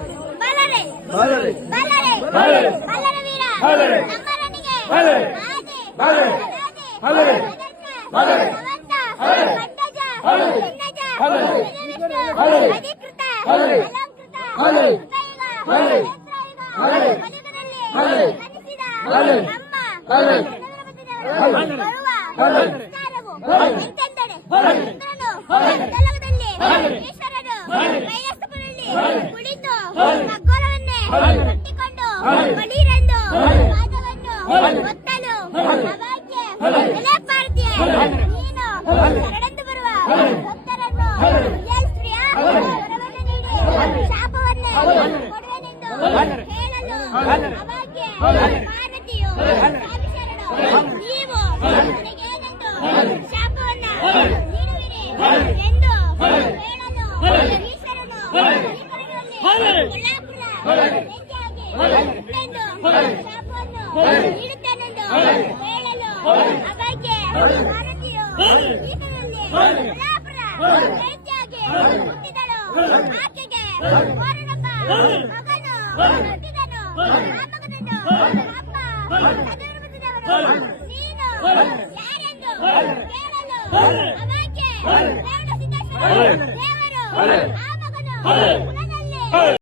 ಬಲ್ಲರೆ ಬಲ್ಲರೆ ಬಲ್ಲರೆ ಬಲ್ಲರೆ ಬಲ್ಲರವೀರ ಬಲ್ಲರೆ ನಮ್ಮರನಿಗೆ ಬಲ್ಲರೆ ಆದಿ ಬಲ್ಲರೆ ಬಲ್ಲರೆ ಬಲ್ಲರೆ ಭಗವಂತ ಬಲ್ಲರೆ ಕಂಡಜ ಬಲ್ಲರೆ ಚಿನ್ನಜ ಬಲ್ಲರೆ ವಿಷ್ಣು ಬಲ್ಲರೆ ಅಧಿಕೃತ ಬಲ್ಲರೆ ಅಲಂಕೃತ ಬಲ್ಲರೆ ಕೃತಯುಗ ಬಲ್ಲರೆ ಬಲ್ಲರೆ ಕಲಿಯುಗದಲ್ಲಿ ಬಲ್ಲರೆ ಕಲಿಸಿದ ಬಲ್ಲರೆ ನಮ್ಮ ಬಲ್ಲರೆ ಬರುವ ಬಲ್ಲರೆ ವಿಸ್ತಾರವು ಬಲ್ಲರೆ ಎಂತೆಂದರೆ ಬಲ್ಲರೆ ಇಂದ್ರನು ಬಲ್ಲರೆ ತೊಲಗದಲ್ಲಿ ಬಲ್ಲರೆ ಈಶ್ವರನು ಬಲ್ಲರೆ ಕೈಲಾಸಪುರಲ್ಲಿ ಬಲ್ಲರೆ ಕುಳಿತು ಬಲ್ಲರೆ ಮಗ್ಗೋಲವನ್ನೇ ಬಲ್ಲರೆ ಕಟ್ಟಿಕೊಂಡು ಬಲ್ಲರೆ ಬಳಿರೆಂದು ಬಲ್ಲರೆ ಪಾದವನ್ನು ಬಲ್ಲರೆ ಒತ್ತಲು ಬಲ್ಲರೆ ಅವಾಗ್ಯ ಬಲ್ಲರೆ ಎಲೆ ಪಾರ್ತಿಯೇ ಬಲ್ಲರೆ ನೀನು ಬಲ್ಲರೆ ಕರಡಂದು ಬರುವ ಬಲ್ಲರೆ ಭಕ್ತರನ್ನು ಬಲ್ಲರೆ ಏಲ್ಸ್ತ್ರೀಯ ಬಲ್ಲರೆ ವರವನ್ನು ನೀಡಿ ಬಲ್ಲರೆ ಶಾಪವನ್ನೇ ಬಲ್ಲರೆ ಕೊಡುವೆನೆಂದು ಬಲ್ಲರೆ ಹೇಳಲು ಬಲ್ಲರೆ ಅವಾಗ್ಯ ಬಲ್ಲರೆ ಪಾರ್ವತಿಯು ಬಲ್ಲರೆ ಸ್ವಾಮಿ ಶರಣು ನೀವು ಬಲ್ಲರೆ ನನಗೇನೆಂದು ಬಲ್ಲರೆ ಶಾಪವನ್ನ ಬಲ್ಲರೆ ನೀಡುವಿರಿ ಬಲ್ಲರೆ ಎಂದು ಬಲ್ಲರೆ ಹೇಳಲು ಬಲ್ಲರೆ ಈಶ್ವರನು ಬಲ್ಲರೆ ಈ ಕಡೆಯಲ್ಲಿ ಬಲ್ಲರೆ ಕೊಲ್ಲಾಪುರ ಬಲ್ಲರೆ ಬೆಂಕಿಯಾಗಿ ಬಲ್ಲರೆ ಹುಟ್ಟೆಂದು ಬಲ್ಲರೆ ಶಾಪವನ್ನು ಬಲ್ಲರೆ ನೀಡುತ್ತೇನೆಂದು ಬಲ್ಲರೆ ಹೇಳಲು ಬಲ್ಲರೆ ಅವಾಗ್ಯ ಬಲ್ಲರೆ ಭಾರತೀಯು ಬಲ್ಲರೆ ಈ ಕಡೆಯಲ್ಲಿ ಬಲ್ಲರೆ ಕೊಲ್ಲಾಪುರ ಬಲ್ಲರೆ ಬೆಂಕಿಯಾಗಿ ಬಲ್ಲರೆ ಹುಟ್ಟಿದಳು ಬಲ್ಲರೆ ಆಕೆಗೆ ಬಲ್ಲರೆ ಓರನೊಬ್ಬ ಬಲ್ಲರೆ ಮಗನು ಬಲ್ಲರೆ ಹುಟ್ಟಿದನು ಬಲ್ಲರೆ ಆ ಮಗನನ್ನು ಬಲ್ಲರೆ ಅಪ್ಪ ಬಲ್ಲರೆ ಚದುರ್ಮುಖದವನು ಬಲ್ಲರೆ